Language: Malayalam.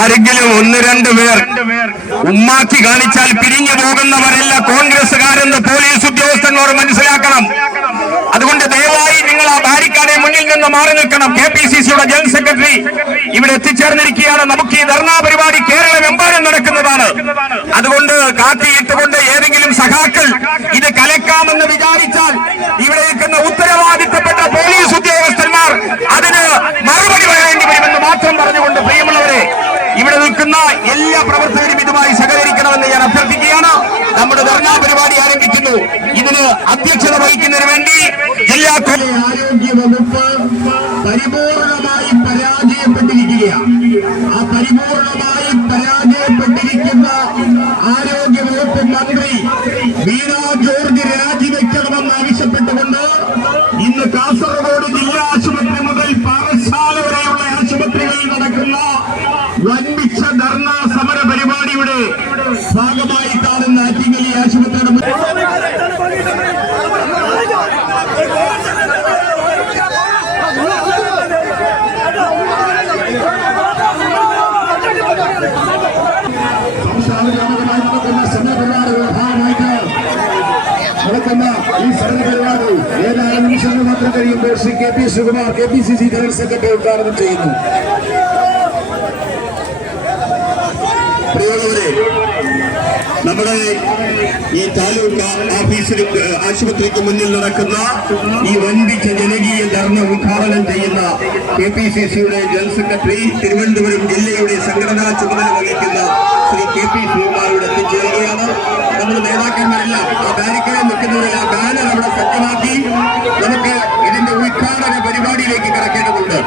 ആരെങ്കിലും ഒന്ന് രണ്ട് പേർ ഉമ്മാക്കി കാണിച്ചാൽ പിരിഞ്ഞു പോകുന്നവരല്ല. കോൺഗ്രസുകാരെന്ന് പോലീസ് ഉദ്യോഗസ്ഥന്മാർ മനസ്സിലാക്കണം. അതുകൊണ്ട് ദയവായി നിങ്ങൾ ആ ബാരിക്കാടെ മുന്നിൽ നിന്ന് മാറി നിൽക്കണം. കെ പി സി സിയുടെ ജനറൽ സെക്രട്ടറി ഇവിടെ എത്തിച്ചേർന്നിരിക്കുകയാണ്. നമുക്ക് ഈ ധർണാ പരിപാടി കേരളമെമ്പാടും നടക്കുന്നതാണ്. ഇതിന് അധ്യക്ഷത വഹിക്കുന്നതിന് വേണ്ടി ജില്ലാ ആരോഗ്യ വകുപ്പ് പരിപൂർണമായി പരാജയപ്പെട്ടിരിക്കുകയാണ്. ആ പരിപൂർണമായി പരാജയപ്പെട്ടിരിക്കുന്ന ആരോഗ്യ വകുപ്പ് മന്ത്രി വീണ ജോർജ് രാജിവെക്കണമെന്ന് ഭാഗമായി കാണുന്ന ആറ്റിങ്ങൽ ആശുപത്രിയുടെ നടക്കുന്ന ഈ സമര പരിപാടി ഏതാനും നിമിഷങ്ങൾ മാത്രം കഴിയുമ്പോൾ Shri K P Sreekumar K P C C general secretary ഉദ്ഘാടനം ചെയ്യുന്നു. നമ്മുടെ ഈ താലൂക്ക് ഓഫീസിന് ആശുപത്രിക്ക് മുന്നിൽ നടക്കുന്ന ഈ വൻപിച്ച ജനകീയ ധർണ ഉദ്ഘാടനം ചെയ്യുന്ന കെ പി സി സിയുടെ ജനറൽ സെക്രട്ടറി തിരുവനന്തപുരം ജില്ലയുടെ സംഘടനാ ചുമതല വഹിക്കുന്ന ശ്രീ കെ പി ശ്രീകുമാരോട് എത്തിച്ചേരുകയാണ്. നമ്മുടെ നേതാക്കന്മാരെല്ലാം ആ ബാരിക്കേഡ് നിൽക്കുന്നവരെല്ലാം ബാനർ അവിടെ സജ്ജമാക്കി. നമുക്ക് ഇതിന്റെ ഉദ്ഘാടന പരിപാടിയിലേക്ക് കിടക്കേണ്ടതുണ്ട്.